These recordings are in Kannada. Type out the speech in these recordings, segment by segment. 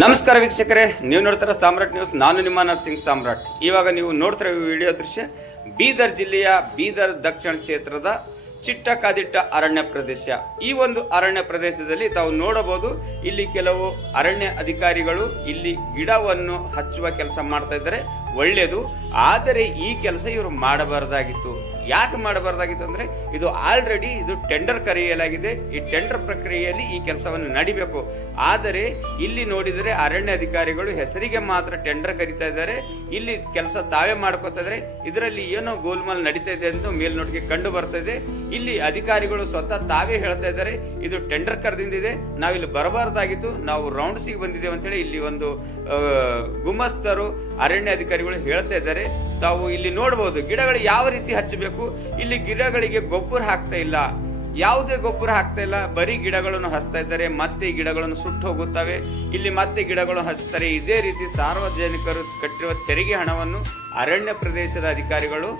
ನಮಸ್ಕಾರ ವೀಕ್ಷಕರೇ, ನೀವು ನೋಡ್ತಾರ ಸಾಮ್ರಾಟ್ ನ್ಯೂಸ್. ನಾನು ನಿಮ್ಮ ನರ್ಸಿಂಗ್ ಸಾಮ್ರಾಟ್. ಇವಾಗ ನೀವು ನೋಡ್ತಿರೋ ವಿಡಿಯೋ ದೃಶ್ಯ ಬೀದರ್ ಜಿಲ್ಲೆಯ ಬೀದರ್ ದಕ್ಷಿಣ ಕ್ಷೇತ್ರದ ಚಿಟ್ಟಕಾದಿಟ್ಟ ಅರಣ್ಯ ಪ್ರದೇಶ. ಈ ಒಂದು ಅರಣ್ಯ ಪ್ರದೇಶದಲ್ಲಿ ತಾವು ನೋಡಬಹುದು, ಇಲ್ಲಿ ಕೆಲವು ಅರಣ್ಯ ಅಧಿಕಾರಿಗಳು ಇಲ್ಲಿ ಗಿಡವನ್ನು ಹಚ್ಚುವ ಕೆಲಸ ಮಾಡ್ತಾ ಇದ್ದಾರೆ. ಒಳ್ಳೆಯದು, ಆದರೆ ಈ ಕೆಲಸ ಇವರು ಮಾಡಬಾರ್ದಾಗಿತ್ತು. ಯಾಕೆ ಮಾಡಬಾರ್ದಾಗಿತ್ತು ಅಂದ್ರೆ, ಇದು ಆಲ್ರೆಡಿ ಇದು ಟೆಂಡರ್ ಕರೆಯಲಾಗಿದೆ. ಈ ಟೆಂಡರ್ ಪ್ರಕ್ರಿಯೆಯಲ್ಲಿ ಈ ಕೆಲಸವನ್ನು ನಡಿಬೇಕು. ಆದರೆ ಇಲ್ಲಿ ನೋಡಿದರೆ ಅರಣ್ಯ ಅಧಿಕಾರಿಗಳು ಹೆಸರಿಗೆ ಮಾತ್ರ ಟೆಂಡರ್ ಕರೀತಾ ಇದ್ದಾರೆ. ಇಲ್ಲಿ ಕೆಲಸ ತಾವೇ ಮಾಡ್ಕೋತಾ ಇದ್ದಾರೆ. ಇದರಲ್ಲಿ ಏನೋ ಗೋಲ್ಮಾಲ್ ನಡೀತಾ ಇದೆ ಅಂತ ಮೇಲ್ನೋಟಿಗೆ ಕಂಡು ಬರ್ತಾ ಇದೆ. ಇಲ್ಲಿ ಅಧಿಕಾರಿಗಳು ಸ್ವತಃ ತಾವೇ ಹೇಳ್ತಾ ಇದ್ದಾರೆ, ಇದು ಟೆಂಡರ್ ಕರೆದಿಂದಿದೆ, ನಾವಿಲ್ಲಿ ಬರಬಾರ್ದಾಗಿತ್ತು, ನಾವು ರೌಂಡ್ಸಿಗೆ ಬಂದಿದ್ದೇವೆ ಅಂತೇಳಿ ಇಲ್ಲಿ ಒಂದು ಗುಮಸ್ತರು ಅರಣ್ಯ ಅಧಿಕಾರಿಗಳು ಹೇಳ್ತಾ ಇದ್ದಾರೆ. ತಾವು ಇಲ್ಲಿ ನೋಡಬಹುದು ಗಿಡಗಳು ಯಾವ ರೀತಿ ಹಚ್ಚಬೇಕು. ಇಲ್ಲಿ ಗಿಡಗಳಿಗೆ ಗೊಬ್ಬರ ಹಾಕ್ತಾ ಇಲ್ಲ, ಯಾವುದೇ ಗೊಬ್ಬರ ಹಾಕ್ತಾ ಇಲ್ಲ, ಬರೀ ಗಿಡಗಳನ್ನು ಹಚ್ತಾ ಇದ್ದಾರೆ. ಮತ್ತೆ ಈ ಗಿಡಗಳನ್ನು ಸುಟ್ಟು ಹೋಗುತ್ತವೆ. ಇಲ್ಲಿ ಮತ್ತೆ ಗಿಡಗಳನ್ನು ಹಚ್ತಾರೆ. ಇದೇ ರೀತಿ ಸಾರ್ವಜನಿಕರು ಕಟ್ಟಿರುವ ತೆರಿಗೆ ಹಣವನ್ನು ಅರಣ್ಯ ಪ್ರದೇಶದ ಅಧಿಕಾರಿಗಳು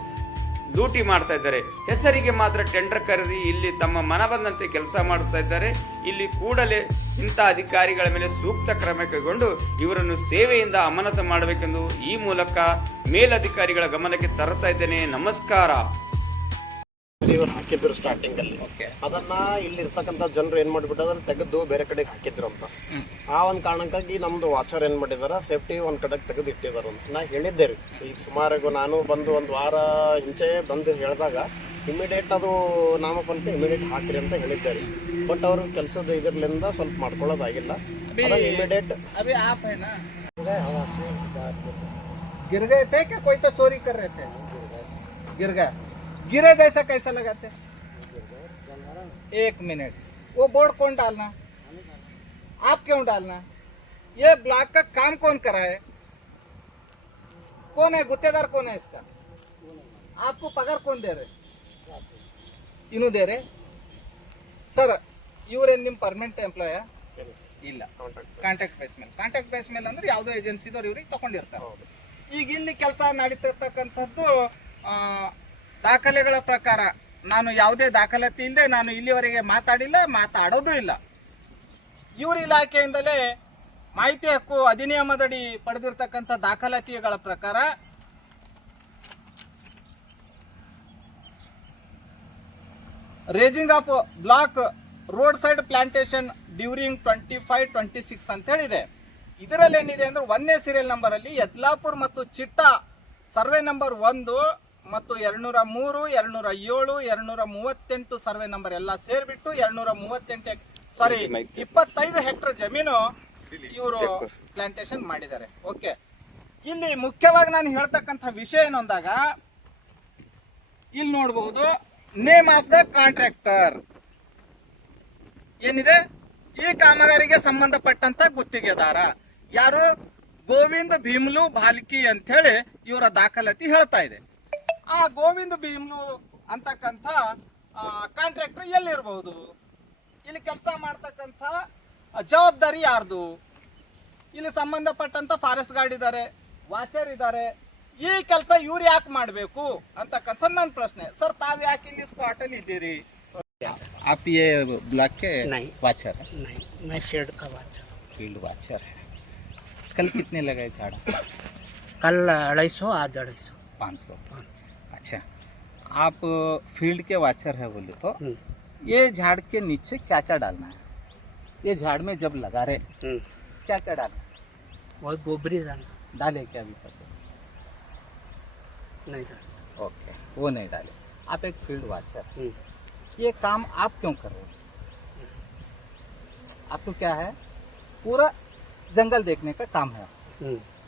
ಲೂಟಿ ಮಾಡ್ತಾ ಇದ್ದಾರೆ. ಹೆಸರಿಗೆ ಮಾತ್ರ ಟೆಂಡರ್ ಕರೆದಿ ಇಲ್ಲಿ ತಮ್ಮ ಮನ ಬಂದಂತೆ ಕೆಲಸ ಮಾಡಿಸ್ತಾ ಇದ್ದಾರೆ. ಇಲ್ಲಿ ಕೂಡಲೇ ಇಂಥ ಅಧಿಕಾರಿಗಳ ಮೇಲೆ ಸೂಕ್ತ ಕ್ರಮ ಕೈಗೊಂಡು ಇವರನ್ನು ಸೇವೆಯಿಂದ ಅಮಾನತು ಮಾಡಬೇಕೆಂದು ಈ ಮೂಲಕ ಮೇಲಧಿಕಾರಿಗಳ ಗಮನಕ್ಕೆ ತರ್ತಾ ಇದ್ದೇನೆ. ನಮಸ್ಕಾರ. ಇವರು ಹಾಕಿದ್ರು ಸ್ಟಾರ್ಟಿಂಗ್ ಅಲ್ಲಿ, ಅದನ್ನ ಇಲ್ಲಿ ಇರ್ತಕ್ಕಂಥ ಜನರು ಏನ್ ಮಾಡ್ಬಿಟ್ಟದ್ರ ತೆಗೆದು ಬೇರೆ ಕಡೆಗೆ ಹಾಕಿದ್ರು ಅಂತ. ಆ ಒಂದು ಕಾರಣಕ್ಕಾಗಿ ನಮ್ದು ವಾಚರ್ ಏನ್ ಮಾಡಿದಾರ ಸೇಫ್ಟಿ ಒಂದ್ ಕಡೆಗೆ ತೆಗೆದು ಇಟ್ಟಿದಾರ ಅಂತ ನಾ ಹೇಳಿದ್ದೆ ರೀ. ಈಗ ಸುಮಾರು ನಾನು ಬಂದು ಒಂದು ವಾರ ಹಿಂಚೆ ಬಂದು ಹೇಳಿದಾಗ ಇಮಿಡಿಯೇಟ್ ಅದು ನಾಮಫಲಕ ಇಮಿಡಿಯೇಟ್ ಹಾಕ್ರಿ ಅಂತ ಹೇಳಿದ್ದೆ ರೀ. ಬಟ್ ಅವರು ಕೆಲಸದ ಇದರ್ಲಿಂದ ಸ್ವಲ್ಪ ಮಾಡ್ಕೊಳ್ಳೋದಾಗಿಲ್ಲ. ಇಮಿಡಿಯೇಟ್ अभी आप है ना, गिर गए थे क्या? कोई तो चोरी कर रहे थे, गिर गया. गिरे जैसा कैसा लगाते? एक मिनट, वो बोर्ड कौन डालना? आप क्यों डालना? ये ब्लॉक का काम कौन करा है? कौन है गुत्तेदार? कौन है इसका? आपको पगार कौन दे रहे? इन्हू दे रहे सर. ಇವ್ರೇನು ನಿಮ್ಮ ಪರ್ಮನೆಂಟ್ ಎಂಪ್ಲಾಯ ಇಲ್ಲ, ಕಾಂಟ್ಯಾಕ್ಟ್ ಬೇಸ್ ಮೇಲೆ ಅಂದ್ರೆ ಯಾವುದೋ ಏಜೆನ್ಸಿದವ್ರು ಇವ್ರಿಗೆ ತಗೊಂಡಿರ್ತಾರೆ. ಈಗ ಇಲ್ಲಿ ಕೆಲಸ ನಡೀತಿರ್ತಕ್ಕಂಥದ್ದು ದಾಖಲೆಗಳ ಪ್ರಕಾರ, ನಾನು ಯಾವುದೇ ದಾಖಲಾತಿ ಇಲ್ಲದೆ ನಾನು ಇಲ್ಲಿವರೆಗೆ ಮಾತಾಡಿಲ್ಲ, ಮಾತಾಡೋದು ಇಲ್ಲ. ಇವ್ರ ಇಲಾಖೆಯಿಂದಲೇ ಮಾಹಿತಿ ಹಕ್ಕು ಅಧಿನಿಯಮದಡಿ ಪಡೆದಿರ್ತಕ್ಕಂಥ ದಾಖಲಾತಿಗಳ ಪ್ರಕಾರ raising of block road side plantation during 25-26 ಅಂತ ಹೇಳಿದೆ. ಇದರಲ್ಲಿ ಏನಿದೆ ಅಂದ್ರೆ 1ನೇ ಸೀರಿಯಲ್ ನಂಬರ್ ಅಲ್ಲಿ ಯದ್ಲಾಪುರ್ ಮತ್ತು ಚಿಟ್ಟ ಸರ್ವೆ ನಂಬರ್ 1 ಮತ್ತು 203, 207, 238 ಸರ್ವೆ ನಂಬರ್ ಎಲ್ಲ ಸೇರ್ಬಿಟ್ಟು 25 ಹೆಕ್ಟರ್ ಜಮೀನು ಇವರು ಪ್ಲಾಂಟೇಶನ್ ಮಾಡಿದ್ದಾರೆ. ಓಕೆ, ಇಲ್ಲಿ ಮುಖ್ಯವಾಗಿ ನಾನು ಹೇಳ್ತಕ್ಕಂಥ ವಿಷಯ ಏನು ಅಂದಾಗ, ಇಲ್ಲಿ ನೋಡಬಹುದು ನೇಮ್ ಆಫ್ ದ ಕಾಂಟ್ರಾಕ್ಟರ್ ಏನಿದೆ. ಈ ಕಾಮಗಾರಿಗೆ ಸಂಬಂಧಪಟ್ಟಂತ ಗುತ್ತಿಗೆದಾರ ಯಾರು? ಗೋವಿಂದ ಭೀಮ್ಲು ಭಾಲ್ಕಿ ಅಂತ ಹೇಳಿ ಇವರ ದಾಖಲಾತಿ ಹೇಳ್ತಾ ಇದೆ. ಆ ಗೋವಿಂದ ಭೀಮ್ಲು ಅಂತಕ್ಕಂಥ ಕಾಂಟ್ರಾಕ್ಟರ್ ಎಲ್ಲಿರಬಹುದು? ಇಲ್ಲಿ ಕೆಲಸ ಮಾಡ್ತಕ್ಕಂಥ ಜವಾಬ್ದಾರಿ ಯಾರ್ದು? ಇಲ್ಲಿ ಸಂಬಂಧಪಟ್ಟಂತ ಫಾರೆಸ್ಟ್ ಗಾರ್ಡ್ ಇದ್ದಾರೆ, ವಾಚರ್ ಇದ್ದಾರೆ. ಈ ಕೆಲಸ ಇವ್ರು ಯಾಕೆ ಮಾಡಬೇಕು ಅಂತಕ್ಕಂಥ ನನ್ನ ಪ್ರಶ್ನೆ. ಸರ್, ತಾವ್ ಯಾಕೆ ಇಲ್ಲಿ ಸ್ಪಾಟ್ ಅಲ್ಲಿ ಇದ್ದೀರಿ? आप ये ब्लॉक के वाचर है? नहीं, मैं फील्ड का फील्ड वाचर है. कल कितने लगाए झाड़? कल 250, आज 250, 500. अच्छा, आप फील्ड के वाचर है बोले तो ये झाड़ के नीचे क्या क्या डालना है? ये झाड़ में जब लगा रहे क्या क्या डालना? वही गोबरी डाले क्या अभी तक? नहीं डाले. ओके, वो नहीं डाले. आप एक फील्ड वाचर, ये काम आप क्यों कर रहे हो? आपको क्या है, पूरा जंगल देखने का काम है.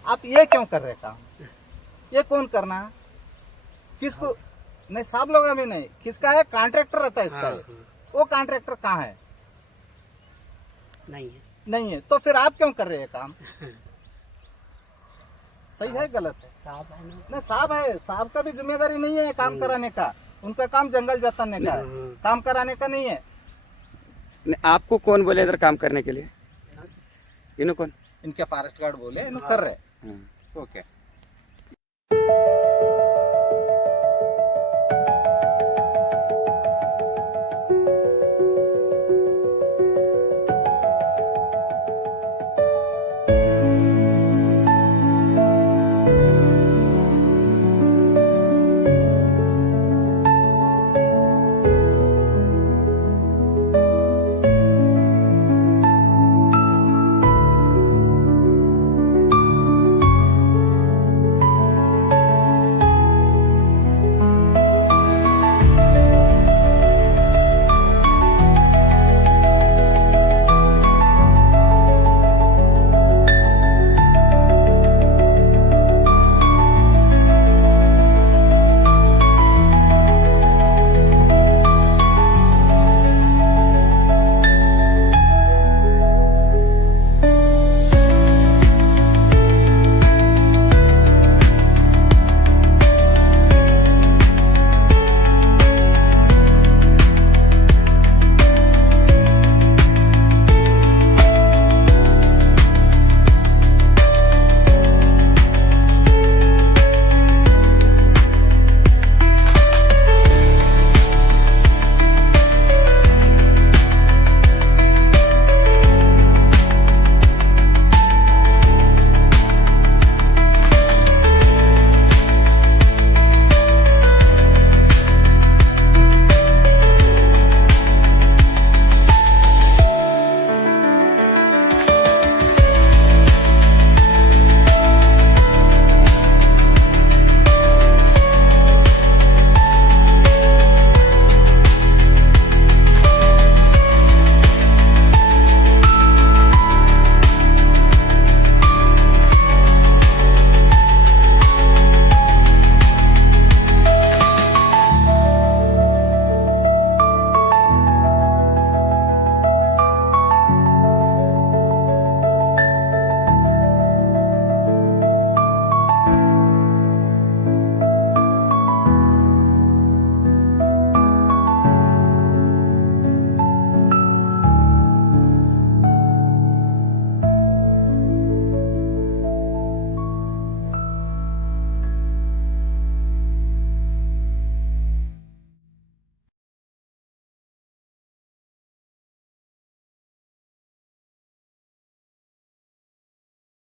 आप ये क्यों कर रहे काम? ये कौन करना है? किसको? नहीं, सब लोग अभी नहीं. किसका है? कॉन्ट्रैक्टर रहता है इसका. वो कॉन्ट्रैक्टर कहाँ है? नहीं है. तो फिर आप क्यों कर रहे हैं काम? सही है गलत है? नहीं, साहब है. साहब का भी जिम्मेदारी नहीं है काम कराने का. उनका काम जंगल जताने का है, काम कराने का नहीं है. आपको कौन बोले इधर काम करने के लिए? इन्हों कौन? इनके फॉरेस्ट गार्ड बोले, इन्हों कर रहे. ओके.